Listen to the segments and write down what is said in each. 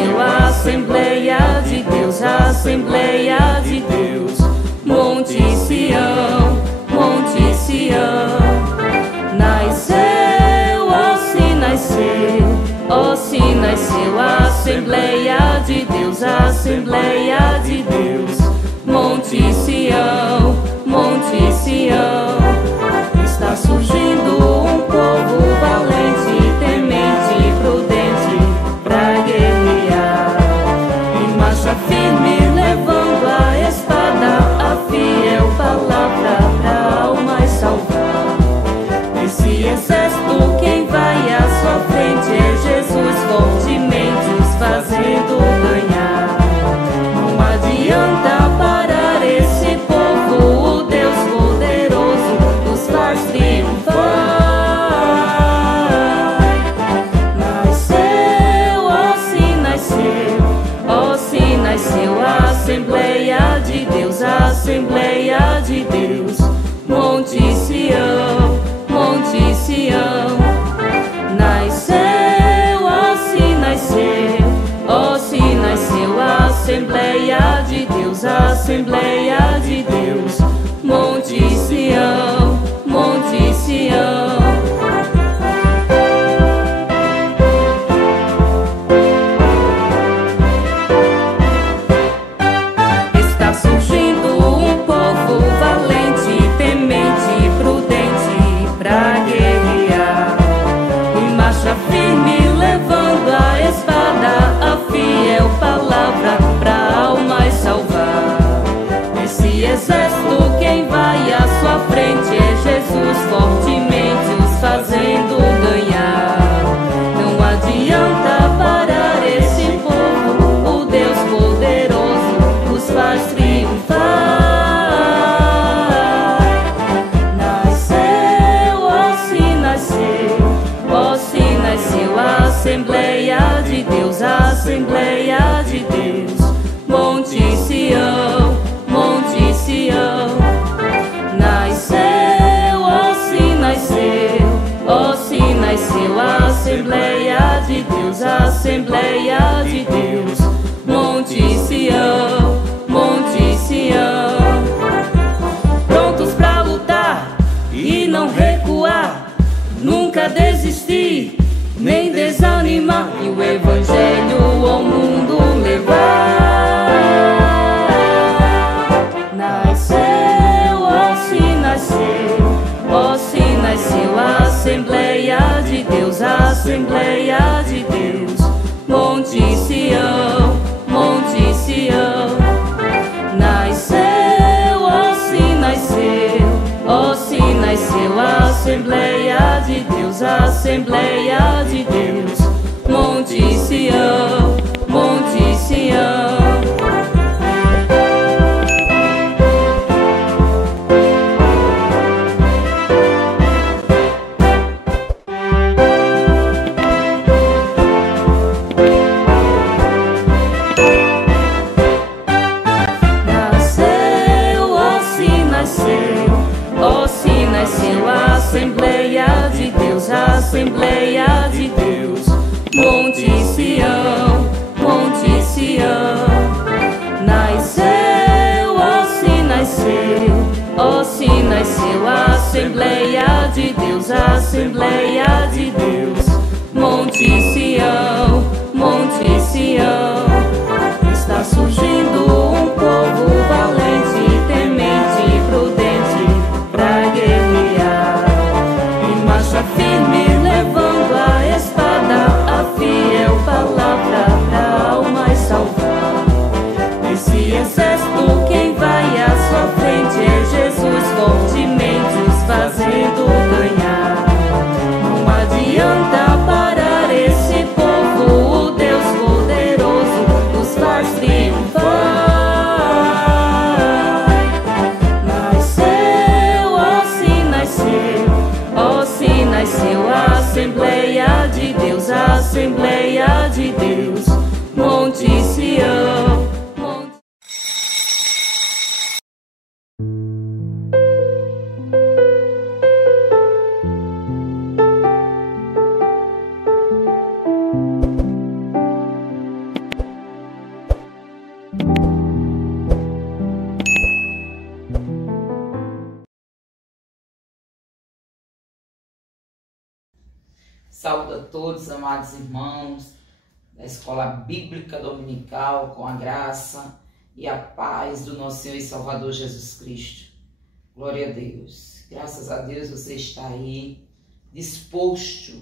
nasceu a Assembleia de Deus, a Assembleia de Deus. Monte Sião, Monte Sião. Nasceu, ó se nasceu, ó se nasceu a Assembleia de Deus, a Assembleia de Deus. Monte Sião, Monte Sião. Está surgindo um povo valente, temente e prudente pra guerrear. Em marcha firme, levando a espada, a fiel palavra pra almas salvar. Esse exército, quem vai à sua frente é Jesus, fortemente os fazendo ganhar. Não adianta parar esse povo, o Deus poderoso nos faz triunfar. Nasceu, ó se nasceu, ó se nasceu a Assembleia de Deus, a Assembleia de Deus. Monte Sião, Monte Sião. Nasceu, ó se nasceu, ó se nasceu a Assembleia de Deus, a Assembleia de Deus. Monte Sião, Monte Sião. Está surgindo um povo valente, temente e prudente pra guerrear. Em marcha firme, levando a espada, a fiel palavra pra almas salvar. Esse exército, quem vai à sua frente é Jesus, fortemente os fazendo ganhar. Não adianta parar esse povo, o Deus poderoso os faz triunfar. Nasceu, ó se nasceu, ó se nasceu a Assembleia de Deus, a Assembleia de Deus. Monte Sião, Monte Sião. Nasceu, ó se nasceu, ó se nasceu a Assembleia de Deus, a Assembleia de Deus. Monte Sião, Monte Sião. Prontos pra lutar e não recuar, nunca desistir, nem desanimar, e o Evangelho ao mundo levar. Nasceu, ó se nasceu, ó se nasceu a Assembleia de Deus, a Assembleia de Deus. Monte Sião, Monte Sião. Nasceu, ó se nasceu, ó se nasceu a Assembleia de Deus, a Assembleia de Deus. Monte Sião, Monte Sião. Nasceu, ó se nasceu a Assembleia de Deus, a Assembleia de Deus. Monte Sião, Monte Sião. Nasceu, ó se nasceu, ó se nasceu a Assembleia de Deus, a Assembleia de Deus. Monte Sião, Monte Sião. Está surgindo um povo valente, temente e prudente pra guerrear. Em marcha firme, levando a espada, a fiel palavra pra almas salvar. Esse exército, quem vai à sua frente é Jesus, fortemente os fazendo ganhar. Não adianta Saúdo a todos, amados irmãos da Escola Bíblica Dominical, com a graça e a paz do nosso Senhor e Salvador Jesus Cristo. Glória a Deus. Graças a Deus você está aí disposta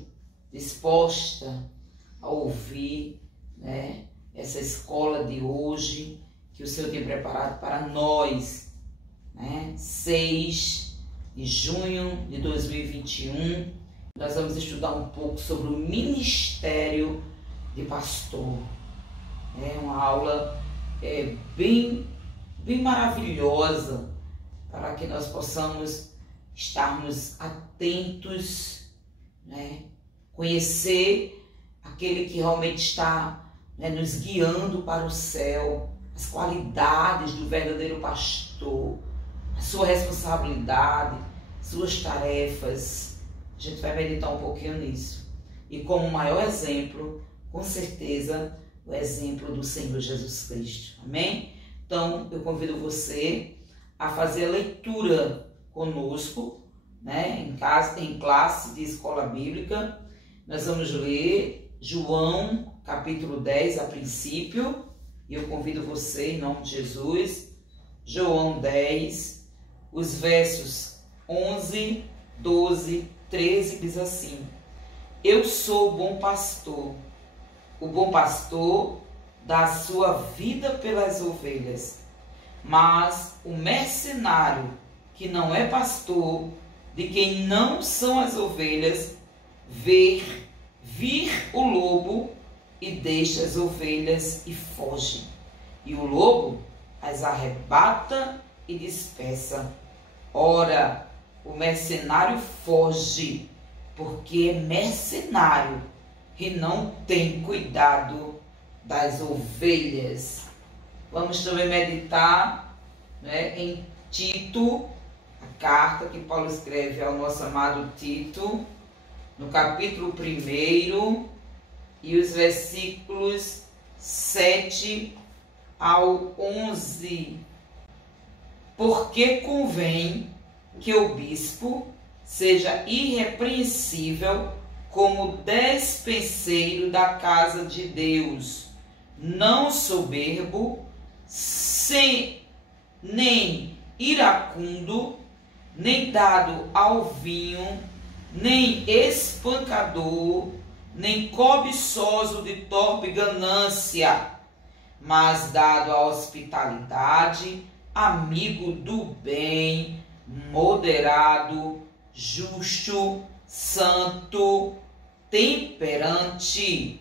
a ouvir, né, essa escola de hoje que o Senhor tem preparado para nós, né? 6 de junho de 2021, nós vamos estudar um pouco sobre o ministério de pastor. É uma aula bem maravilhosa para que nós possamos estarmos atentos, né? Conhecer aquele que realmente está, né, nos guiando para o céu, as qualidades do verdadeiro pastor, a sua responsabilidade, suas tarefas. A gente vai meditar um pouquinho nisso. E como maior exemplo, com certeza, o exemplo do Senhor Jesus Cristo. Amém? Então, eu convido você a fazer a leitura conosco, né, em classe de escola bíblica. Nós vamos ler João, capítulo 10, a princípio. E eu convido você, em nome de Jesus, João 10, os versos 11, 12, 13, diz assim: Eu sou o bom pastor dá a sua vida pelas ovelhas, mas o mercenário, que não é pastor, de quem não são as ovelhas, vir o lobo e deixa as ovelhas e foge. E o lobo as arrebata e dispersa. Ora, o mercenário foge, porque é mercenário e não tem cuidado das ovelhas. Vamos também meditar, né, em Tito, a carta que Paulo escreve ao nosso amado Tito, no capítulo 1 e os versículos 7 ao 11. Porque convém que o bispo seja irrepreensível como despenseiro da casa de Deus, não soberbo, nem iracundo, nem dado ao vinho, nem espancador, nem cobiçoso de torpe ganância, mas dado à hospitalidade, amigo do bem, moderado, justo, santo, temperante,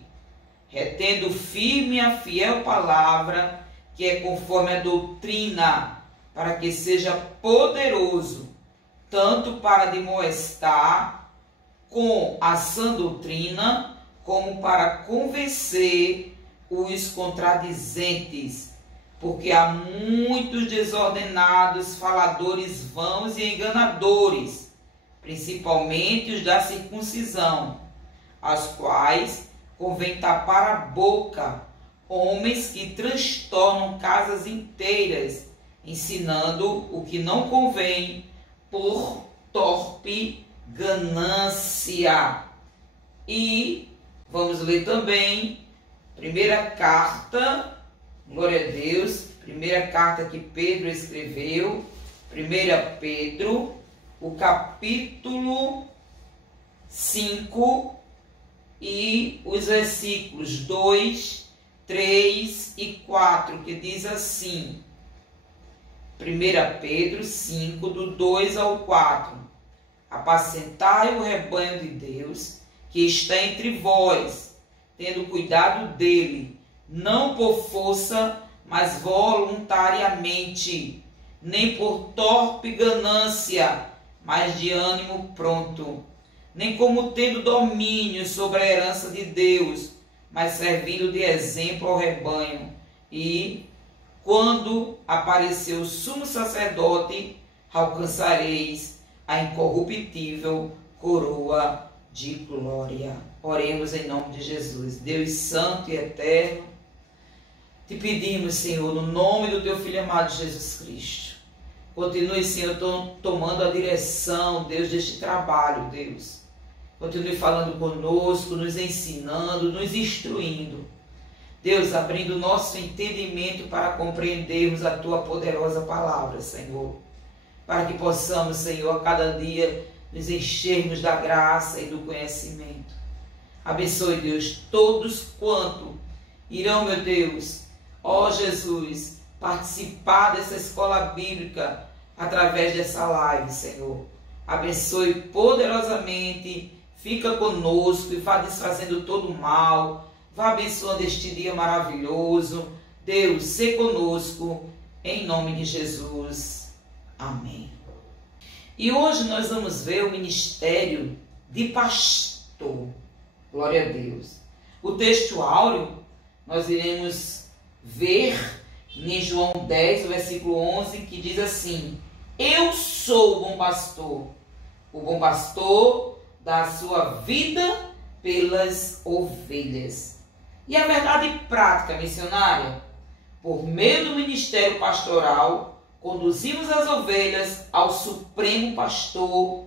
retendo firme a fiel palavra, que é conforme a doutrina, para que seja poderoso, tanto para demoestar com a sã doutrina, como para convencer os contradizentes. Porque há muitos desordenados, faladores vãos e enganadores, principalmente os da circuncisão, aos quais convém tapar a boca, homens que transtornam casas inteiras, ensinando o que não convém por torpe ganância. E vamos ler também primeira carta, glória a Deus, primeira carta que Pedro escreveu, 1 Pedro, o capítulo 5 e os versículos 2, 3 e 4, que diz assim: 1 Pedro 5, do 2 ao 4: Apacentai o rebanho de Deus, que está entre vós, tendo cuidado dele, não por força, mas voluntariamente, nem por torpe ganância, mas de ânimo pronto, nem como tendo domínio sobre a herança de Deus, mas servindo de exemplo ao rebanho. E, quando apareceu o sumo sacerdote, alcançareis a incorruptível coroa de glória. Oremos em nome de Jesus. Deus santo e eterno, te pedimos, Senhor, no nome do teu Filho amado Jesus Cristo, continue, Senhor, tomando a direção, Deus, deste trabalho, Deus. continue falando conosco, nos ensinando, nos instruindo. Deus, abrindo o nosso entendimento para compreendermos a Tua poderosa palavra, Senhor. Para que possamos, Senhor, a cada dia nos enchermos da graça e do conhecimento. Abençoe, Deus, todos quanto irão, meu Deus, ó Jesus, participar dessa escola bíblica através dessa live, Senhor. Abençoe poderosamente, fica conosco e vá desfazendo todo o mal, vá abençoando este dia maravilhoso. Deus, se conosco, em nome de Jesus. Amém. E hoje nós vamos ver o ministério de pastor. Glória a Deus. O texto áureo nós iremos ver em João 10, o versículo 11, que diz assim: eu sou o bom pastor. O bom pastor dá a sua vida pelas ovelhas. E a verdade prática missionária, por meio do ministério pastoral, conduzimos as ovelhas ao supremo pastor,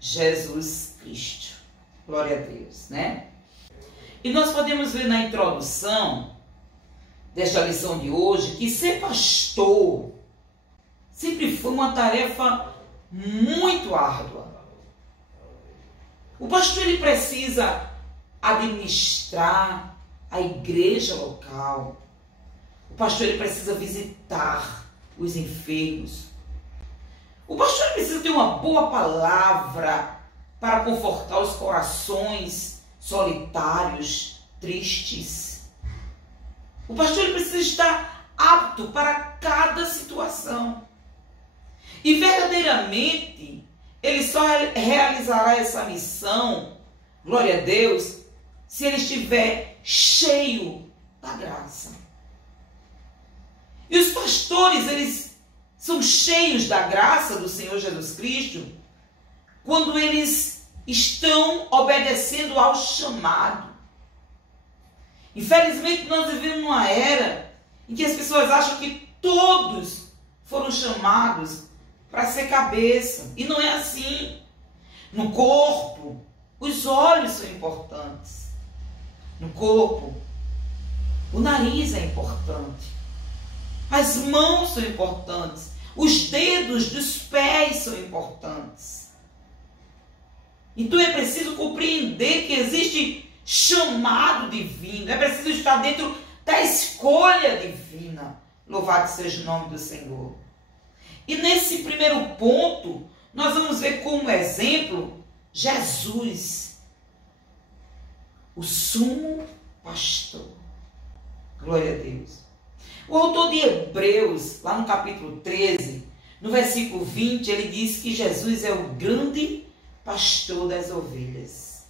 Jesus Cristo. Glória a Deus, né? E nós podemos ver na introdução desta lição de hoje que ser pastor sempre foi uma tarefa muito árdua. O pastor ele precisa administrar a igreja local. O pastor ele precisa visitar os enfermos. O pastor precisa ter uma boa palavra para confortar os corações solitários, tristes. O pastor ele precisa estar apto para cada situação. E verdadeiramente, ele só realizará essa missão, glória a Deus, se ele estiver cheio da graça. E os pastores, eles são cheios da graça do Senhor Jesus Cristo quando eles estão obedecendo ao chamado. Infelizmente, nós vivemos numa era em que as pessoas acham que todos foram chamados para ser cabeça. E não é assim. No corpo, os olhos são importantes. No corpo, o nariz é importante. As mãos são importantes. Os dedos dos pés são importantes. Então é preciso compreender que existe chamado divino. É preciso estar dentro da escolha divina. Louvado seja o nome do Senhor. E nesse primeiro ponto, nós vamos ver como exemplo Jesus, o sumo pastor. Glória a Deus. O autor de Hebreus, lá no capítulo 13, no versículo 20, ele diz que Jesus é o grande pastor das ovelhas.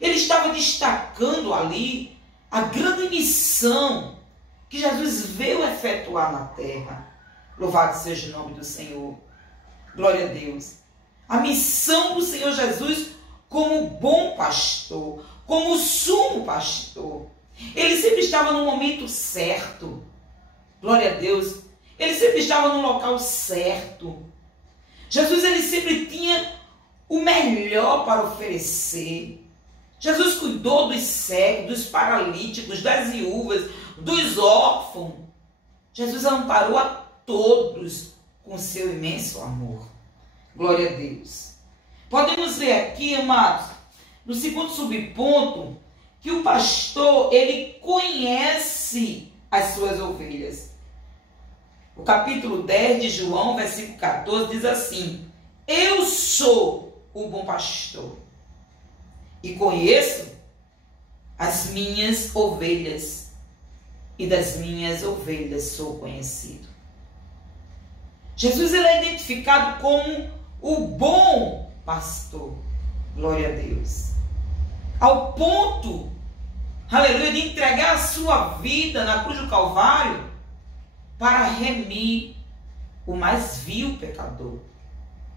Ele estava destacando ali a grande missão que Jesus veio efetuar na terra. Louvado seja o nome do Senhor. Glória a Deus. A missão do Senhor Jesus como bom pastor, como sumo pastor. Ele sempre estava no momento certo. Glória a Deus. Ele sempre estava no local certo. Jesus ele sempre tinha o melhor para oferecer. Jesus cuidou dos cegos, dos paralíticos, das viúvas, dos órfãos. Jesus amparou a todos com seu imenso amor. Glória a Deus. Podemos ver aqui, amados, no segundo subponto, que o pastor, ele conhece as suas ovelhas. O capítulo 10 de João, versículo 14, diz assim: eu sou o bom pastor e conheço as minhas ovelhas, e das minhas ovelhas sou conhecido. Jesus ele é identificado como o bom pastor. Glória a Deus. Ao ponto, aleluia, de entregar a sua vida na cruz do Calvário para remir o mais vil pecador,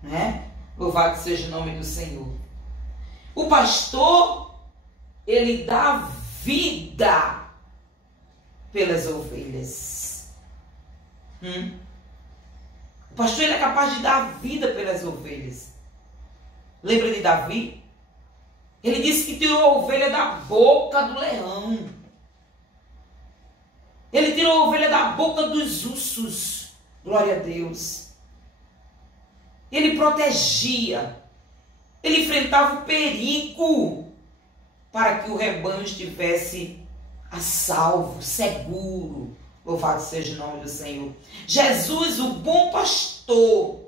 né? Louvado seja o nome do Senhor. O pastor, ele dá vida pelas ovelhas. O pastor ele é capaz de dar vida pelas ovelhas. Lembra de Davi? Ele disse que tirou a ovelha da boca do leão. Ele tirou a ovelha da boca dos ursos. Glória a Deus. Ele protegia. Ele enfrentava o perigo para que o rebanho estivesse a salvo, seguro. Louvado seja o nome do Senhor. Jesus, o bom pastor,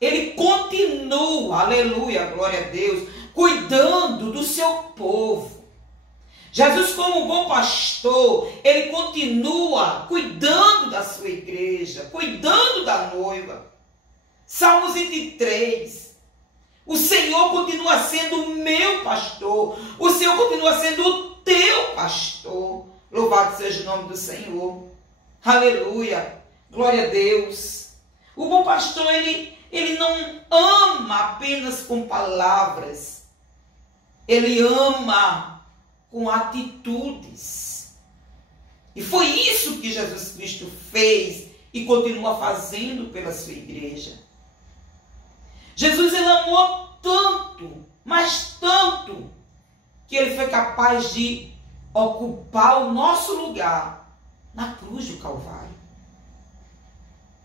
ele continua, aleluia, glória a Deus, cuidando do seu povo. Jesus, como bom pastor, ele continua cuidando da sua igreja, cuidando da noiva. Salmos 23. O Senhor continua sendo o meu pastor. O Senhor continua sendo o teu pastor. Louvado seja o nome do Senhor. Aleluia. Glória a Deus. O bom pastor, ele não ama apenas com palavras. Ele ama com atitudes. E foi isso que Jesus Cristo fez e continua fazendo pela sua igreja. Jesus, ele amou tanto, mas tanto, que ele foi capaz de ocupar o nosso lugar na cruz do Calvário.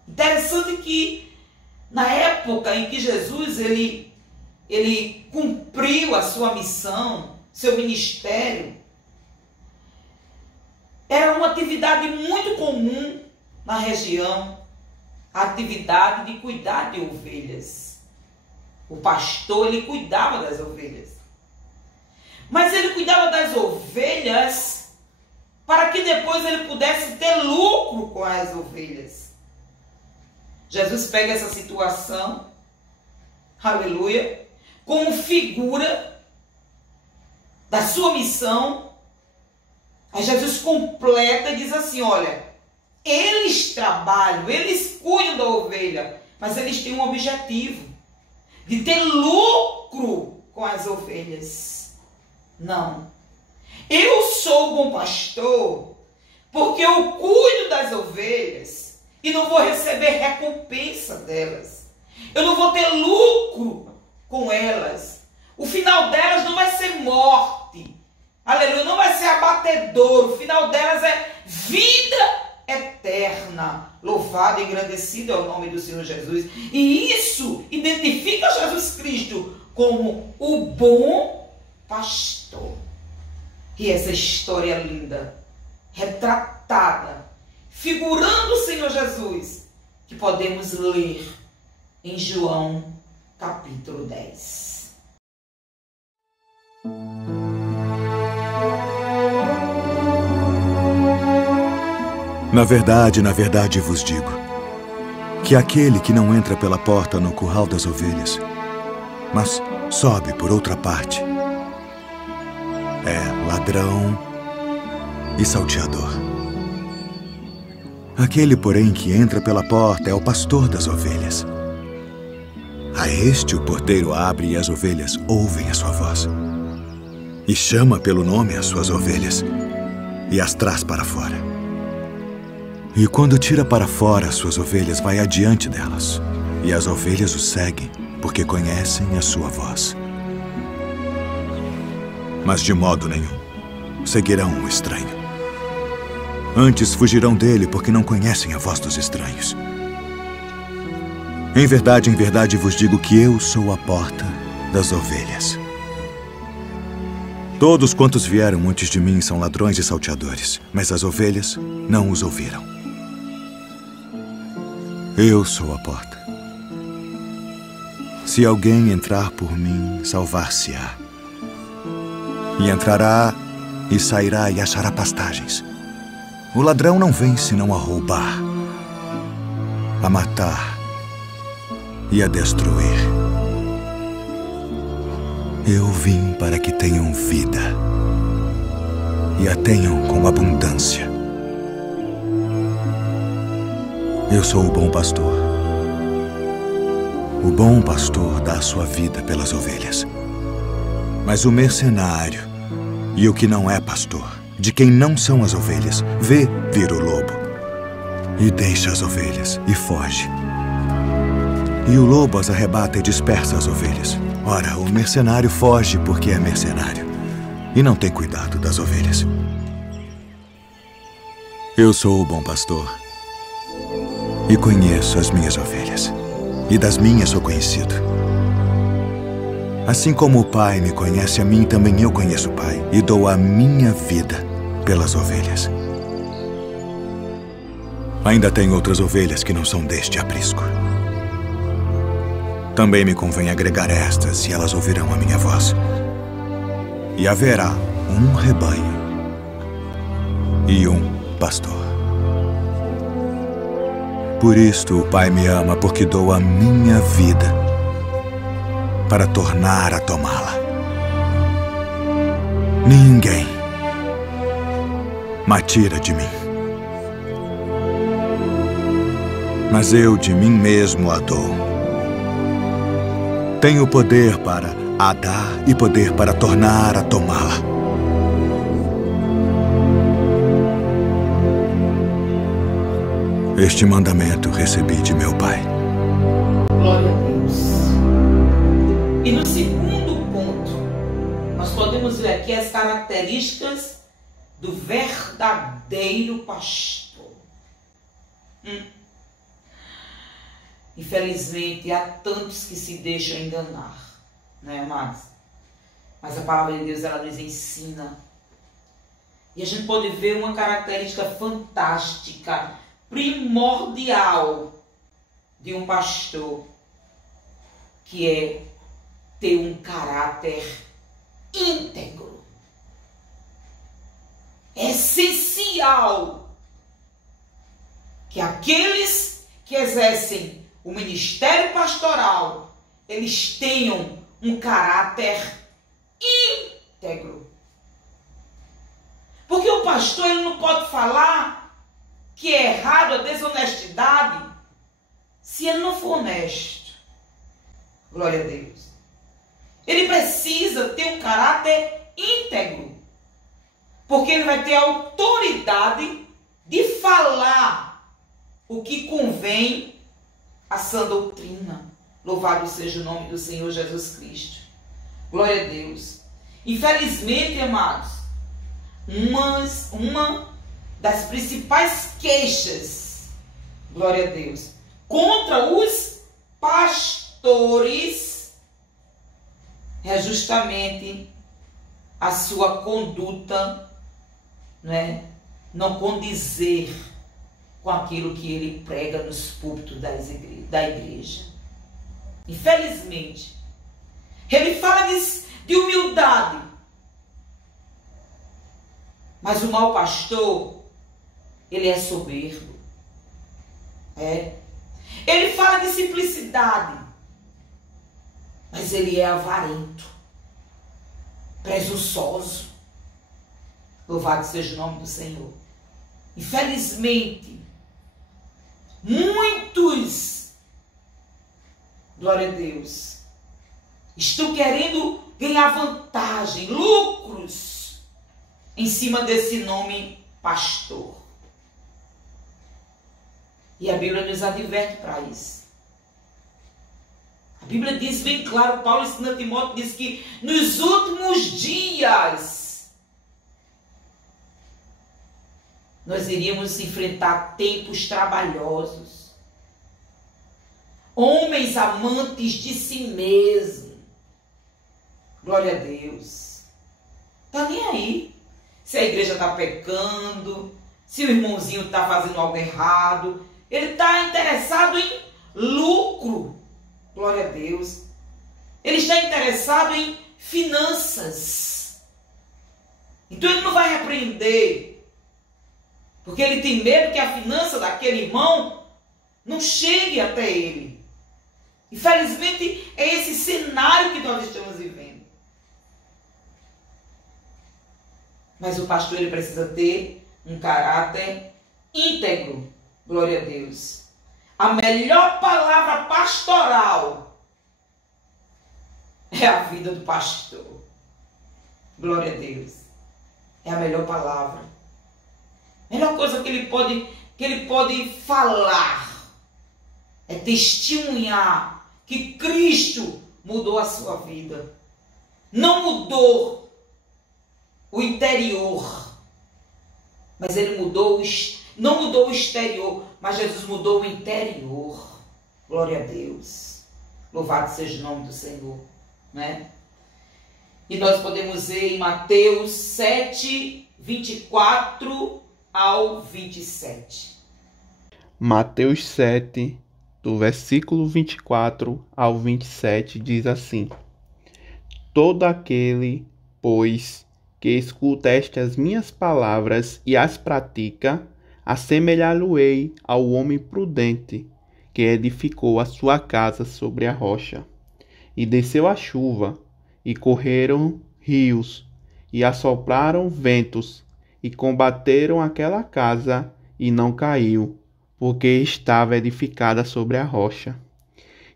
Interessante que na época em que Jesus ele cumpriu a sua missão, seu ministério, era uma atividade muito comum na região, a atividade de cuidar de ovelhas. O pastor, ele cuidava das ovelhas. Mas ele cuidava das ovelhas para que depois ele pudesse ter lucro com as ovelhas. Jesus pega essa situação, aleluia, como figura da sua missão. Aí Jesus completa e diz assim, olha, eles trabalham, eles cuidam da ovelha, mas eles têm um objetivo de ter lucro com as ovelhas. Não. Eu sou o bom pastor porque eu cuido das ovelhas e não vou receber recompensa delas. Eu não vou ter lucro com elas. O final delas não vai ser morte. Aleluia, não vai ser abatedor. O final delas é vida eterna. Louvado e agradecido é o nome do Senhor Jesus. E isso identifica Jesus Cristo como o bom pastor. E essa história linda, retratada, figurando o Senhor Jesus, que podemos ler em João capítulo 10. Na verdade vos digo, que aquele que não entra pela porta no curral das ovelhas, mas sobe por outra parte, é ladrão e salteador. Aquele, porém, que entra pela porta é o pastor das ovelhas. A este o porteiro abre e as ovelhas ouvem a sua voz. E chama pelo nome as suas ovelhas e as traz para fora. E quando tira para fora as suas ovelhas, vai adiante delas. E as ovelhas o seguem, porque conhecem a sua voz. Mas de modo nenhum seguirão o estranho. Antes fugirão dele, porque não conhecem a voz dos estranhos. Em verdade vos digo que eu sou a porta das ovelhas. Todos quantos vieram antes de mim são ladrões e salteadores, mas as ovelhas não os ouviram. Eu sou a porta. Se alguém entrar por mim, salvar-se-á. E entrará e sairá e achará pastagens. O ladrão não vem senão a roubar, a matar e a destruir. Eu vim para que tenham vida e a tenham com abundância. Eu sou o bom pastor. O bom pastor dá a sua vida pelas ovelhas. Mas o mercenário e o que não é pastor, de quem não são as ovelhas, vê vir o lobo e deixa as ovelhas e foge. E o lobo as arrebata e dispersa as ovelhas. Ora, o mercenário foge porque é mercenário e não tem cuidado das ovelhas. Eu sou o bom pastor e conheço as minhas ovelhas, e das minhas sou conhecido. Assim como o Pai me conhece a mim, também eu conheço o Pai e dou a minha vida pelas ovelhas. Ainda tem outras ovelhas que não são deste aprisco. Também me convém agregar estas, e elas ouvirão a minha voz. E haverá um rebanho e um pastor. Por isto o Pai me ama, porque dou a minha vida para tornar a tomá-la. Ninguém me tira de mim, mas eu de mim mesmo a dou. Tenho poder para a dar e poder para tornar a tomá-la. Este mandamento recebi de meu Pai. Glória a Deus. E no segundo ponto, nós podemos ver aqui as características do verdadeiro pastor. Infelizmente, há tantos que se deixam enganar, não é, amados? Mas a palavra de Deus, ela nos ensina. E a gente pode ver uma característica fantástica, primordial de um pastor, que é ter um caráter íntegro. É essencial que aqueles que exercem o ministério pastoral, eles tenham um caráter íntegro. Porque o pastor, ele não pode falar que é errado a desonestidade se ele não for honesto. Glória a Deus. Ele precisa ter um caráter íntegro, porque ele vai ter a autoridade de falar o que convém à sã doutrina. Louvado seja o nome do Senhor Jesus Cristo. Glória a Deus. Infelizmente, amados, uma das principais queixas, glória a Deus, contra os pastores é justamente a sua conduta, né, não condizer com aquilo que ele prega nos púlpitos da igreja. Infelizmente, ele fala de humildade, mas o mau pastor, ele é soberbo. Ele fala de simplicidade, mas ele é avarento, presunçoso. Louvado seja o nome do Senhor. Infelizmente, muitos, glória a Deus, estão querendo ganhar vantagem, lucros, em cima desse nome pastor. E a Bíblia nos adverte para isso. A Bíblia diz bem claro, Paulo ensinando a Timóteo, diz que nos últimos dias nós iríamos enfrentar tempos trabalhosos. Homens amantes de si mesmo. Glória a Deus. Está nem aí se a igreja está pecando, se o irmãozinho está fazendo algo errado. Ele está interessado em lucro. Glória a Deus. Ele está interessado em finanças. Então ele não vai repreender, porque ele tem medo que a finança daquele irmão não chegue até ele. Infelizmente, é esse cenário que nós estamos vivendo. Mas o pastor, ele precisa ter um caráter íntegro. Glória a Deus. A melhor palavra pastoral é a vida do pastor. Glória a Deus. É a melhor palavra. A melhor coisa que ele pode falar é testemunhar que Cristo mudou a sua vida. Não mudou o interior, mas ele não mudou o exterior, mas Jesus mudou o interior. Glória a Deus. Louvado seja o nome do Senhor, né? E nós podemos ver em Mateus 7, 24 ao 27. Mateus 7, do versículo 24 ao 27, diz assim: Todo aquele, pois, que escuta estas minhas palavras e as pratica, assemelhá-lo-ei ao homem prudente, que edificou a sua casa sobre a rocha. E desceu a chuva, e correram rios, e assopraram ventos, e combateram aquela casa, e não caiu, porque estava edificada sobre a rocha.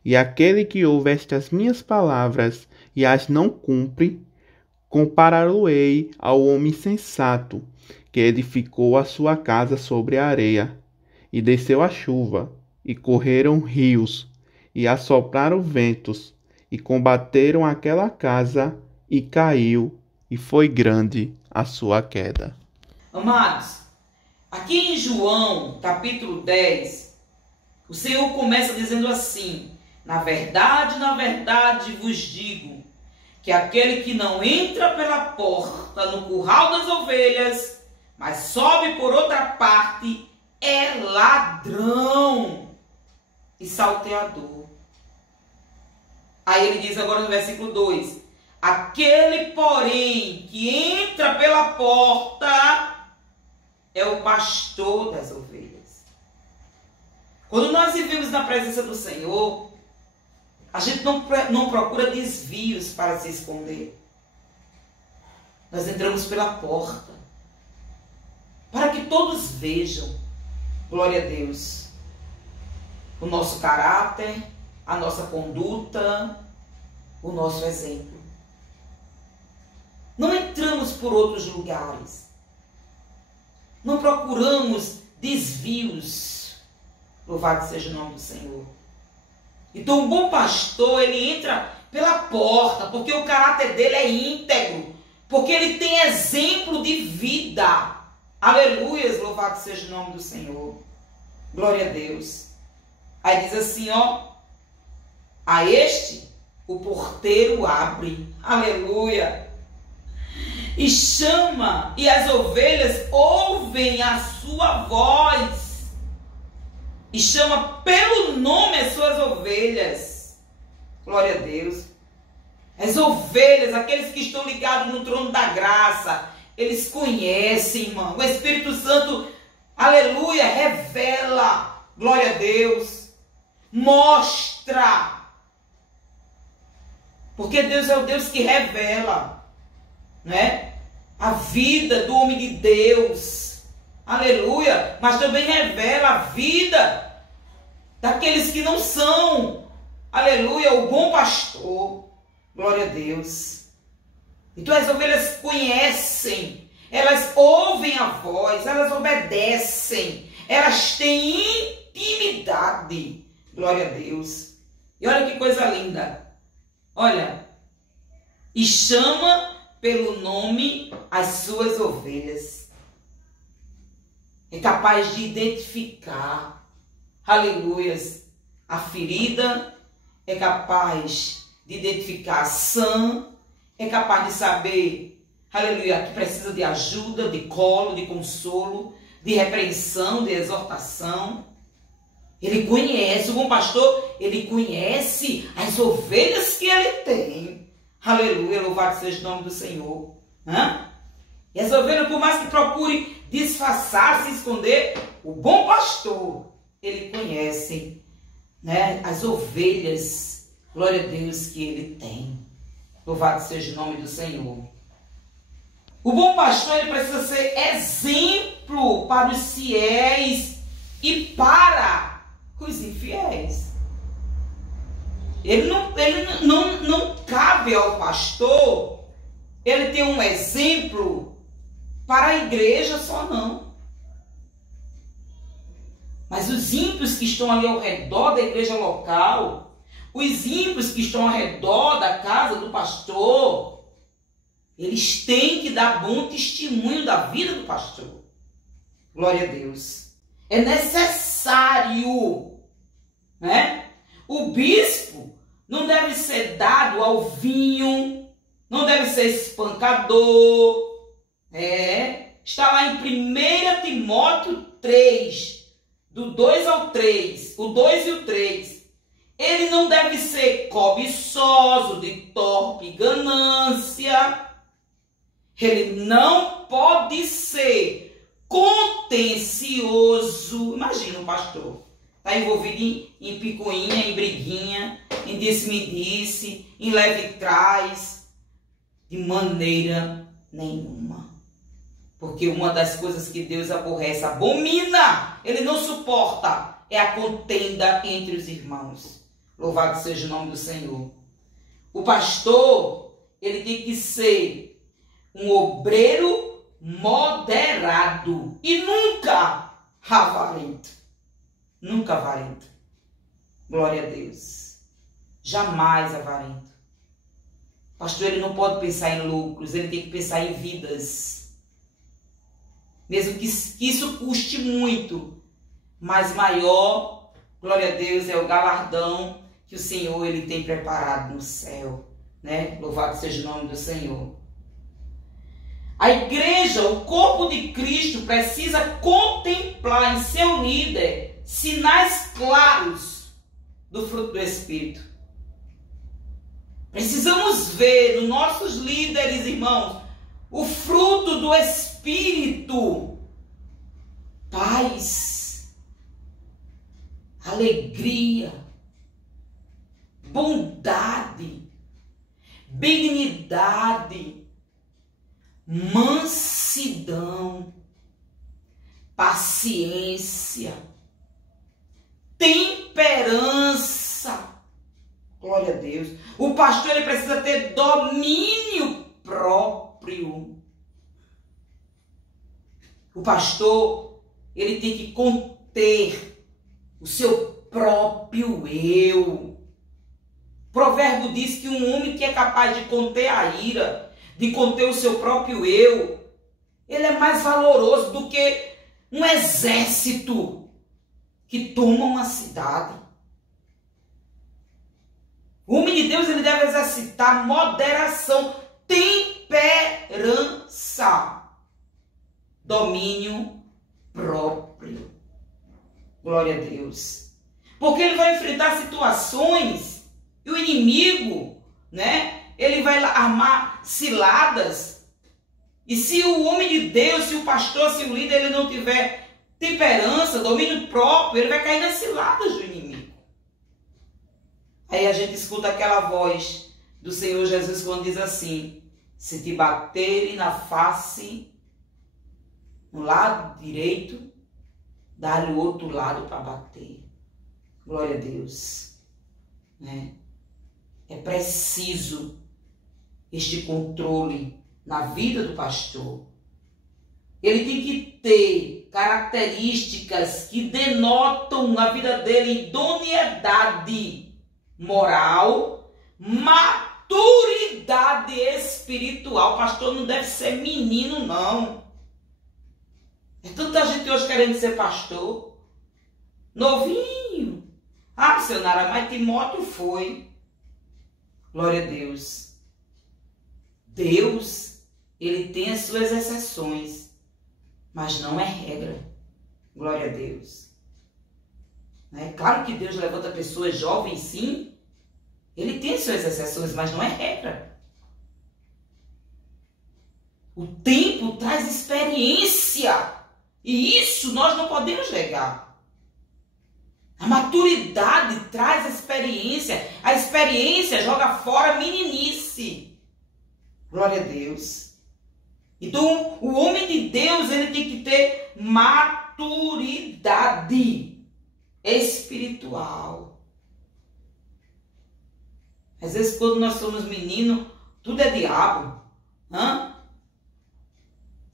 E aquele que ouve estas minhas palavras e as não cumpre, compará-lo-ei ao homem sensato, que edificou a sua casa sobre a areia. E desceu a chuva, e correram rios, e assopraram ventos, e combateram aquela casa, e caiu, e foi grande a sua queda. Amados, aqui em João, capítulo 10, o Senhor começa dizendo assim: na verdade vos digo, que aquele que não entra pela porta no curral das ovelhas, mas sobe por outra parte, é ladrão e salteador. Aí ele diz agora no versículo 2: aquele, porém, que entra pela porta é o pastor das ovelhas. Quando nós vivemos na presença do Senhor, a gente não procura desvios para se esconder. Nós entramos pela porta, para que todos vejam, glória a Deus, o nosso caráter, a nossa conduta, o nosso exemplo. Não entramos por outros lugares. Não procuramos desvios. Louvado seja o nome do Senhor. Então o bom pastor, ele entra pela porta, porque o caráter dele é íntegro, porque ele tem exemplo de vida. Aleluias, louvado seja o nome do Senhor. Glória a Deus. Aí diz assim, ó: a este o porteiro abre. Aleluia. E chama, e as ovelhas ouvem a sua voz. E chama pelo nome as suas ovelhas. Glória a Deus. As ovelhas, aqueles que estão ligados no trono da graça, eles conhecem, irmão. O Espírito Santo, aleluia, revela. Glória a Deus. Mostra. Porque Deus é o Deus que revela, né? A vida do homem de Deus. Aleluia. Mas também revela a vida daqueles que não são. Aleluia. O bom pastor. Glória a Deus. Então as ovelhas conhecem. Elas ouvem a voz. Elas obedecem. Elas têm intimidade. Glória a Deus. E olha que coisa linda. Olha. E chama pelo nome as suas ovelhas. É capaz de identificar, aleluias, a ferida, é capaz de identificar a sã, é capaz de saber, aleluia, que precisa de ajuda, de colo, de consolo, de repreensão, de exortação. Ele conhece, o bom pastor, ele conhece as ovelhas que ele tem. Aleluia, louvado seja o nome do Senhor. E as ovelhas, por mais que procurem disfarçar, se esconder, o bom pastor, ele conhece, né, as ovelhas, glória a Deus, que ele tem. Louvado seja o nome do Senhor. O bom pastor, ele precisa ser exemplo para os fiéis e para os infiéis. Ele não cabe ao pastor ele ter um exemplo para a igreja só, não. Mas os ímpios que estão ali ao redor da igreja local, Os ímpios que estão ao redor da casa do pastor, eles têm que dar bom testemunho da vida do pastor. Glória a Deus. É necessário, né? O bispo não deve ser dado ao vinho, não deve ser espancador. Está lá em 1 Timóteo 3, do 2 ao 3, o 2 e o 3. Ele não deve ser cobiçoso, de torpe ganância. Ele não pode ser contencioso. Imagina o pastor. Está envolvido em picuinha, em briguinha, em disse-me-disse, em leve trás. De maneira nenhuma. Porque uma das coisas que Deus aborrece, abomina, Ele não suporta, é a contenda entre os irmãos. Louvado seja o nome do Senhor. O pastor, ele tem que ser um obreiro moderado e nunca avarento. Nunca avarento. Glória a Deus. Jamais avarento. Pastor, ele não pode pensar em lucros, ele tem que pensar em vidas. Mesmo que isso custe muito, mas maior, glória a Deus, é o galardão que o Senhor ele tem preparado no céu, né? Louvado seja o nome do Senhor. A igreja, o corpo de Cristo, precisa contemplar em seu líder sinais claros do fruto do Espírito. Precisamos ver nos nossos líderes, irmãos, o fruto do Espírito. Paz, alegria, bondade, benignidade, mansidão, paciência, temperança. Glória a Deus. O pastor ele precisa ter domínio próprio. O pastor ele tem que conter o seu próprio eu. O provérbio diz que um homem que é capaz de conter a ira, de conter o seu próprio eu, ele é mais valoroso do que um exército que toma uma cidade. O homem de Deus ele deve exercitar moderação, temperança, domínio próprio. Glória a Deus. Porque ele vai enfrentar situações e o inimigo, né? Ele vai armar ciladas. E se o homem de Deus, se o pastor, se o líder, ele não tiver temperança, domínio próprio, ele vai cair nas ciladas do inimigo. Aí a gente escuta aquela voz do Senhor Jesus quando diz assim: se te baterem na face, no lado direito, dá-lhe o outro lado para bater. Glória a Deus. Né? É preciso este controle na vida do pastor. Ele tem que ter características que denotam na vida dele idoneidade moral, maturidade espiritual. O pastor não deve ser menino, não. É tanta gente hoje querendo ser pastor. Novinho. Ah, seu Nara, mas Timóteo foi. Glória a Deus. Deus, ele tem as suas exceções, mas não é regra. Glória a Deus. É claro que Deus levanta pessoas jovens, sim. Ele tem as suas exceções, mas não é regra. O tempo traz experiência. E isso nós não podemos negar. A maturidade traz experiência. A experiência joga fora a meninice. Glória a Deus. Então, o homem de Deus, ele tem que ter maturidade espiritual. Às vezes, quando nós somos meninos, tudo é diabo.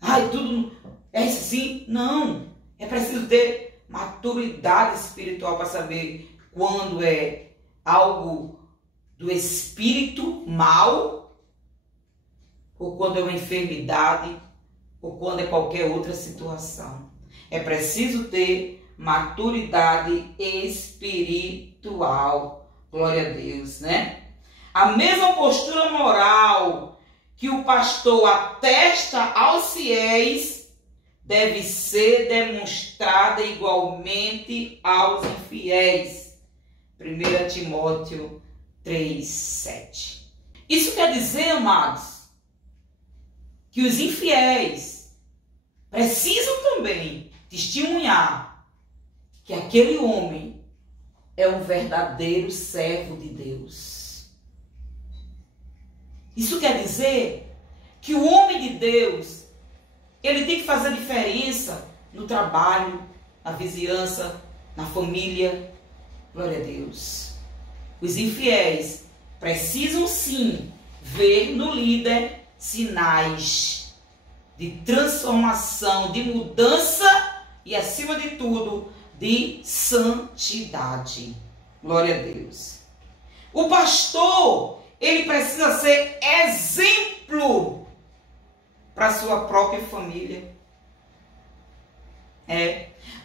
Ai, tudo é assim. Não. É preciso ter maturidade espiritual para saber quando é algo do espírito mal, ou quando é uma enfermidade, ou quando é qualquer outra situação. É preciso ter maturidade espiritual. Glória a Deus, né? A mesma postura moral que o pastor atesta aos fiéis deve ser demonstrada igualmente aos infiéis. 1 Timóteo 3:7. Isso quer dizer, amados, que os infiéis precisam também testemunhar que aquele homem é um verdadeiro servo de Deus. Isso quer dizer que o homem de Deus, ele tem que fazer diferença no trabalho, na vizinhança, na família. Glória a Deus. Os infiéis precisam sim ver no líder sinais de transformação, de mudança e, acima de tudo, de santidade. Glória a Deus. O pastor, ele precisa ser exemplo para a sua própria família.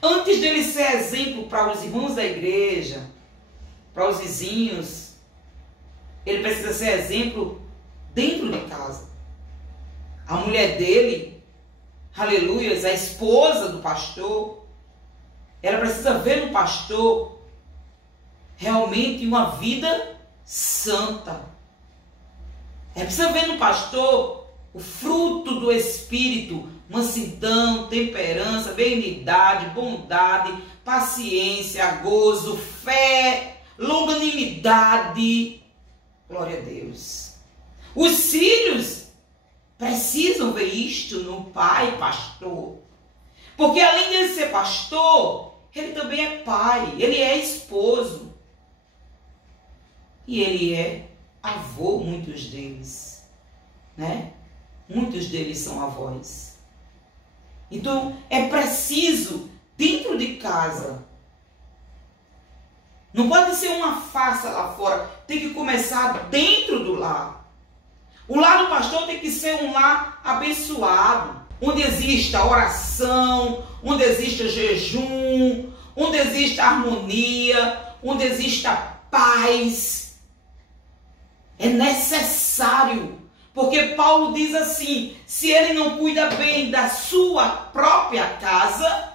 Antes dele ser exemplo para os irmãos da igreja, para os vizinhos, ele precisa ser exemplo dentro de casa. A mulher dele, aleluias, a esposa do pastor, ela precisa ver no pastor realmente uma vida santa. Ela precisa ver no pastor o fruto do Espírito: mansidão, temperança, benignidade, bondade, paciência, gozo, fé, longanimidade. Glória a Deus. Os filhos precisam ver isto no pai pastor. Porque além de ele ser pastor, ele também é pai, ele é esposo. E ele é avô, muitos deles, né? Muitos deles são avós. Então, é preciso, dentro de casa, não pode ser uma farsa lá fora, tem que começar dentro do lar. O lar do pastor tem que ser um lar abençoado, onde exista oração, onde exista jejum, onde exista harmonia, onde exista paz. É necessário. Porque Paulo diz assim: se ele não cuida bem da sua própria casa,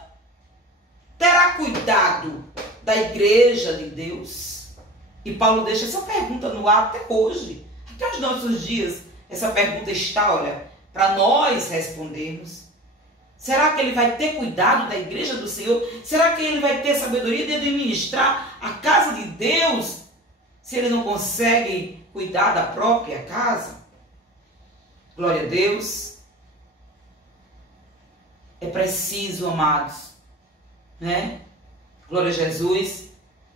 terá cuidado da igreja de Deus? E Paulo deixa essa pergunta no ar até hoje. Até os nossos dias, essa pergunta está, olha, para nós respondermos. Será que ele vai ter cuidado da igreja do Senhor? Será que ele vai ter sabedoria de administrar a casa de Deus, se ele não consegue cuidar da própria casa? Glória a Deus. É preciso, amados, né? Glória a Jesus.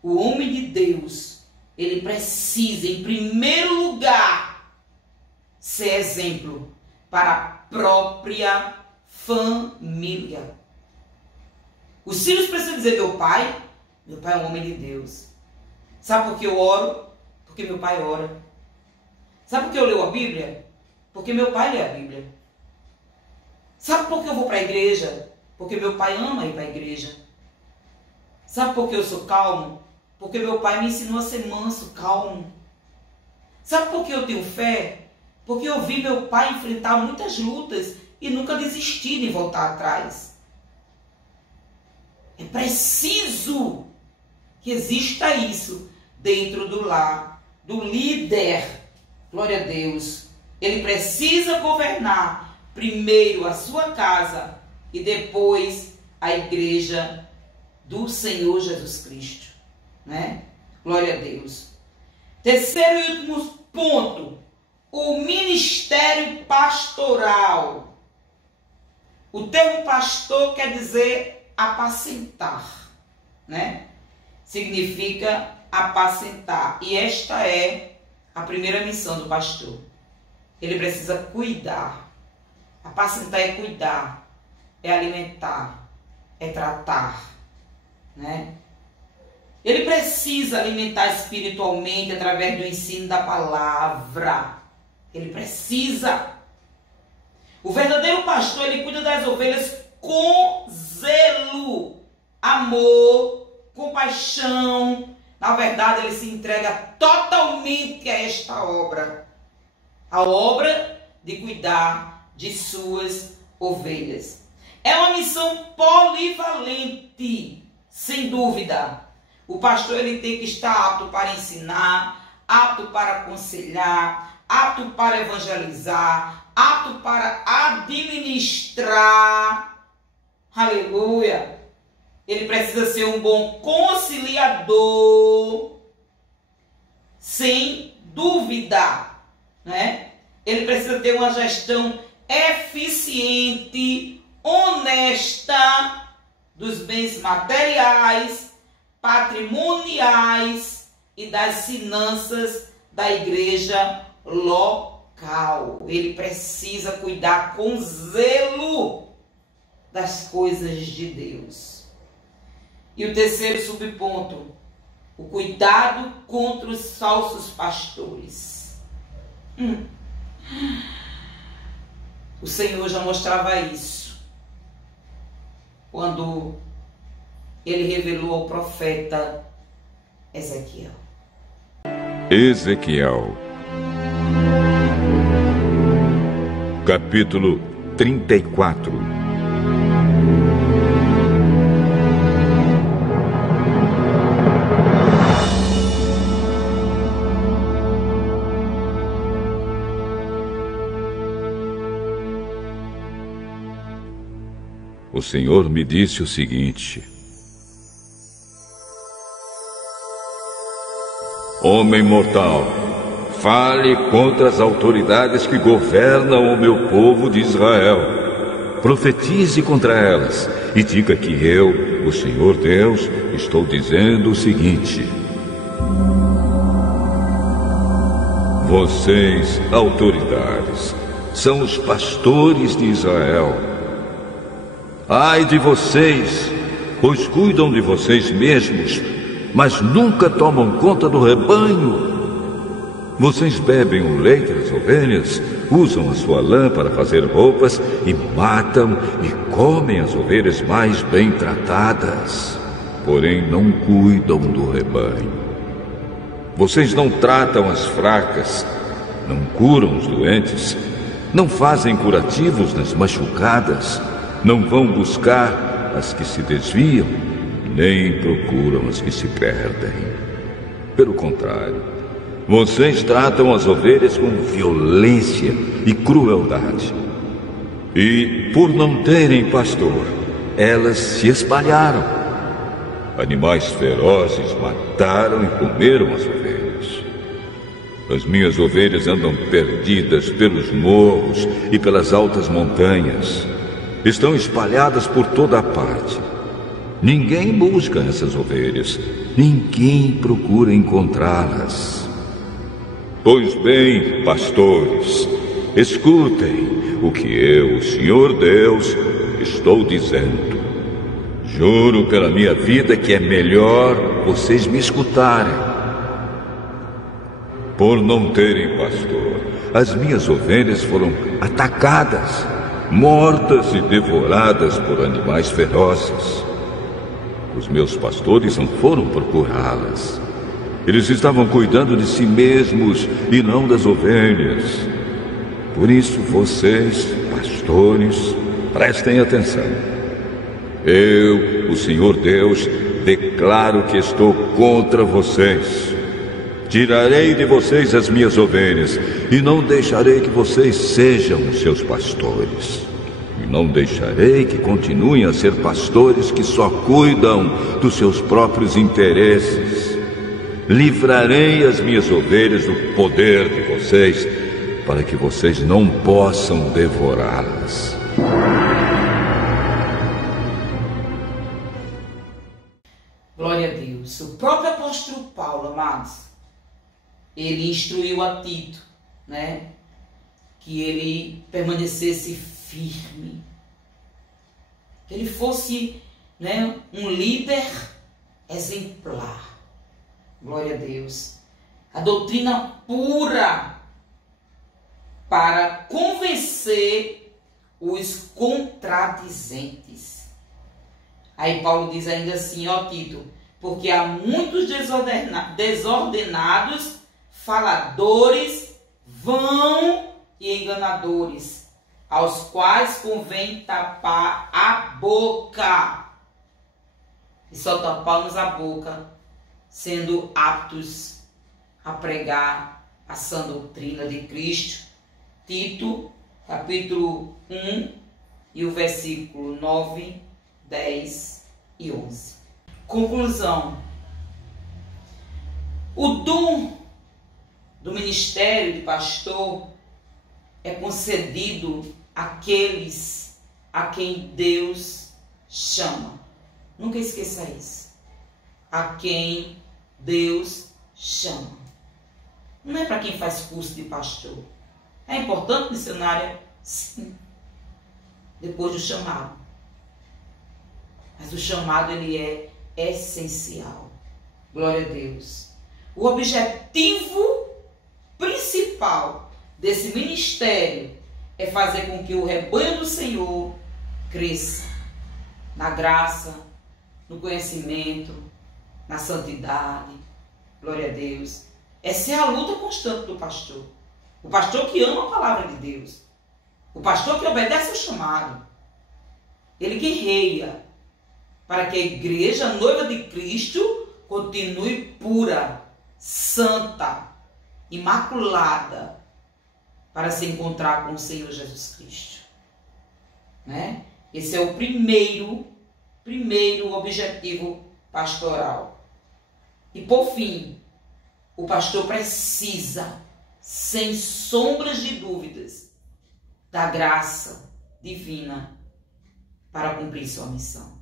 O homem de Deus, ele precisa, em primeiro lugar, ser exemplo para a própria família. Os filhos precisam dizer: meu pai é um homem de Deus. Sabe por que eu oro? Porque meu pai ora. Sabe por que eu leio a Bíblia? Porque meu pai lê a Bíblia. Sabe por que eu vou para a igreja? Porque meu pai ama ir para a igreja. Sabe por que eu sou calmo? Porque meu pai me ensinou a ser manso, calmo. Sabe por que eu tenho fé? Porque eu vi meu pai enfrentar muitas lutas e nunca desistir de voltar atrás. É preciso que exista isso dentro do lar, do líder. Glória a Deus. Ele precisa governar primeiro a sua casa e depois a igreja do Senhor Jesus Cristo, né? Glória a Deus. Terceiro e último ponto: o ministério pastoral. O termo pastor quer dizer apacentar, né? Significa apacentar. E esta é a primeira missão do pastor. Ele precisa cuidar. Apacentar é cuidar, é alimentar, é tratar, né? Ele precisa alimentar espiritualmente através do ensino da palavra. Ele precisa. O verdadeiro pastor, ele cuida das ovelhas com zelo, amor, compaixão. Na verdade, ele se entrega totalmente a esta obra. A obra de cuidar de suas ovelhas. É uma missão polivalente, sem dúvida. O pastor, ele tem que estar apto para ensinar, apto para aconselhar, apto para evangelizar, apto para administrar. Aleluia! Ele precisa ser um bom conciliador, sem dúvida, né? Ele precisa ter uma gestão eficiente, honesta dos bens materiais, patrimoniais e das finanças da igreja local. Ele precisa cuidar com zelo das coisas de Deus. E o terceiro subponto, o cuidado contra os falsos pastores. O Senhor já mostrava isso quando ele revelou ao profeta Ezequiel. Ezequiel, capítulo 34. O Senhor me disse o seguinte: Homem mortal, fale contra as autoridades que governam o meu povo de Israel. Profetize contra elas e diga que eu, o Senhor Deus, estou dizendo o seguinte: Vocês, autoridades, são os pastores de Israel. Ai de vocês, pois cuidam de vocês mesmos, mas nunca tomam conta do rebanho. Vocês bebem o leite das ovelhas, usam a sua lã para fazer roupas e matam e comem as ovelhas mais bem tratadas, porém não cuidam do rebanho. Vocês não tratam as fracas, não curam os doentes, não fazem curativos nas machucadas, não vão buscar as que se desviam, nem procuram as que se perdem. Pelo contrário, vocês tratam as ovelhas com violência e crueldade. E, por não terem pastor, elas se espalharam. Animais ferozes mataram e comeram as ovelhas. As minhas ovelhas andam perdidas pelos morros e pelas altas montanhas. Estão espalhadas por toda a parte. Ninguém busca essas ovelhas, ninguém procura encontrá-las. Pois bem, pastores, escutem o que eu, o Senhor Deus, estou dizendo. Juro pela minha vida que é melhor vocês me escutarem. Por não terem pastor, as minhas ovelhas foram atacadas, mortas e devoradas por animais ferozes. Os meus pastores não foram procurá-las. Eles estavam cuidando de si mesmos e não das ovelhas. Por isso, vocês, pastores, prestem atenção. Eu, o Senhor Deus, declaro que estou contra vocês. Tirarei de vocês as minhas ovelhas e não deixarei que vocês sejam os seus pastores. E não deixarei que continuem a ser pastores que só cuidam dos seus próprios interesses. Livrarei as minhas ovelhas do poder de vocês, para que vocês não possam devorá-las. Glória a Deus. O próprio apóstolo Paulo, amados, ele instruiu a Tito, né, que ele permanecesse firme, que ele fosse, né, um líder exemplar. Glória a Deus. A doutrina pura para convencer os contradizentes. Aí Paulo diz ainda assim, ó Tito, porque há muitos desordenados, faladores, vão e enganadores, aos quais convém tapar a boca. E só tapamos a boca, sendo aptos a pregar a sã doutrina de Cristo. Tito, capítulo 1, e o versículo 9, 10 e 11. Conclusão. O dom do ministério de pastor é concedido àqueles a quem Deus chama. Nunca esqueça isso. A quem Deus chama. Não é para quem faz curso de pastor. É importante missionária? Sim. Depois do chamado. Mas o chamado, ele é essencial. Glória a Deus. O objetivo principal desse ministério é fazer com que o rebanho do Senhor cresça na graça, no conhecimento, na santidade. Glória a Deus. Essa é a luta constante do pastor. O pastor que ama a palavra de Deus. O pastor que obedece ao chamado. Ele guerreia para que a igreja, a noiva de Cristo, continue pura, santa, imaculada, para se encontrar com o Senhor Jesus Cristo. Né? Esse é o primeiro objetivo pastoral. E por fim, o pastor precisa, sem sombras de dúvidas, da graça divina para cumprir sua missão.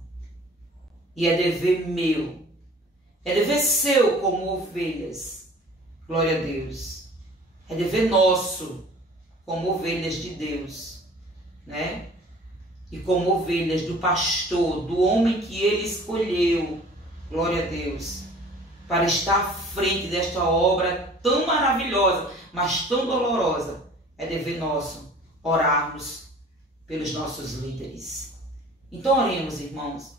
E é dever meu, é dever seu como ovelhas, glória a Deus, é dever nosso como ovelhas de Deus, né? E como ovelhas do pastor, do homem que ele escolheu, glória a Deus, para estar à frente desta obra tão maravilhosa, mas tão dolorosa. É dever nosso orarmos pelos nossos líderes. Então oremos, irmãos.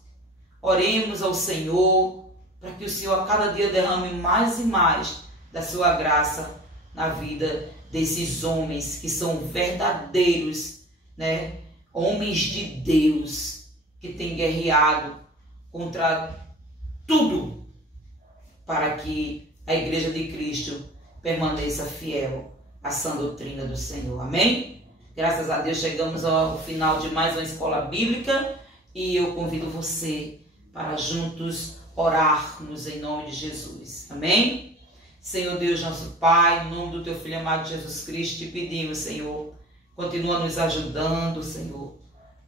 Oremos ao Senhor, para que o Senhor a cada dia derrame mais e mais da sua graça na vida desses homens que são verdadeiros, né? Homens de Deus, que têm guerreado contra tudo para que a igreja de Cristo permaneça fiel à sã doutrina do Senhor. Amém? Graças a Deus chegamos ao final de mais uma escola bíblica e eu convido você para juntos orarmos em nome de Jesus. Amém? Senhor Deus, nosso Pai, em nome do Teu Filho amado Jesus Cristo, te pedimos, Senhor, continua nos ajudando, Senhor.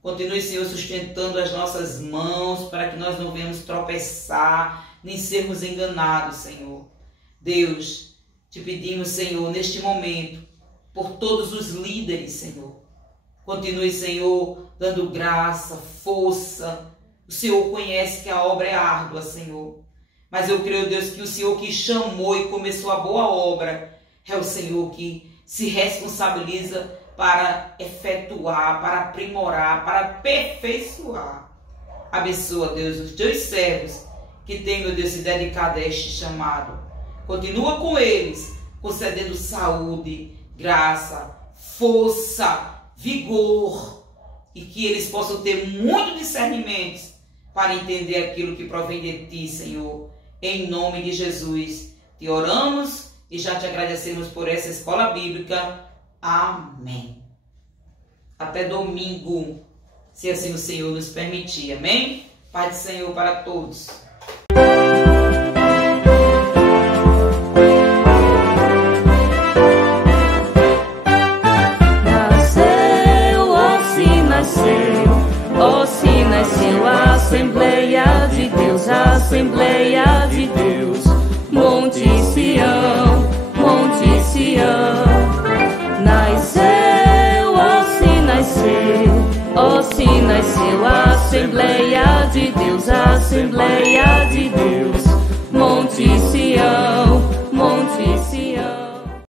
Continue, Senhor, sustentando as nossas mãos para que nós não venhamos tropeçar, nem sermos enganados, Senhor. Deus, te pedimos, Senhor, neste momento, por todos os líderes, Senhor. Continue, Senhor, dando graça, força. O Senhor conhece que a obra é árdua, Senhor. Mas eu creio, Deus, que o Senhor que chamou e começou a boa obra é o Senhor que se responsabiliza para efetuar, para aprimorar, para aperfeiçoar. Abençoa, Deus, os teus servos que têm, meu Deus, se dedicado a este chamado. Continua com eles, concedendo saúde, graça, força, vigor, e que eles possam ter muito discernimento para entender aquilo que provém de ti, Senhor. Em nome de Jesus, te oramos e já te agradecemos por essa escola bíblica. Amém. Até domingo, se assim o Senhor nos permitir. Amém? Pai do Senhor para todos. Nasceu a Assembleia de Deus, a Assembleia de Deus, Monte Sião, Monte Sião. Nasceu, ó se nasceu a Assembleia de Deus, a Assembleia